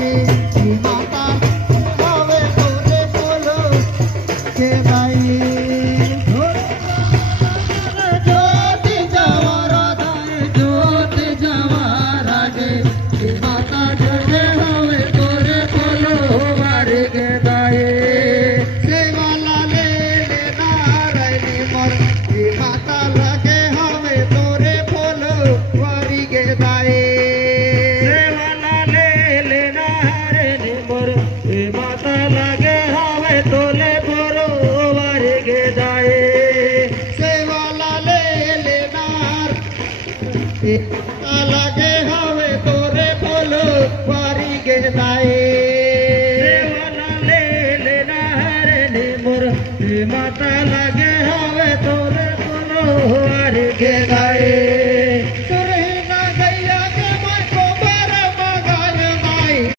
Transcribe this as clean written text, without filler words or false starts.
लागे माता हवे तोरे बोलो के दाई ज्योति जवारा दाई ज्योति जवारा गे माता जड़े हवे तोरे बोलो वारे के दाई सेवा लाले लेना रैनी मोर माता लगे हवे तोरे बोलो वारी के दाई लगे हवे तोरे बोलो वारी के दाई सेवा ले लेना हरे नी मोर माता लगे हवे तोरे बोलो वारी के